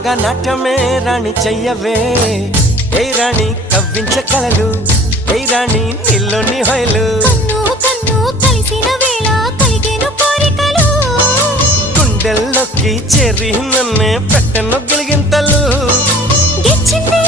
నాగా నాట్యమే రాణి చెయ్యవే ఏ రాణి కవ్వించ కలలు ఏ రాణి నీలోని హొయలు కన్ను కన్ను కలిసిన వేళ కలిగేను కోరికలు గుండెల్లోకి చేరి నన్నే పెట్టెను గిలిగింతలు గిచ్చింది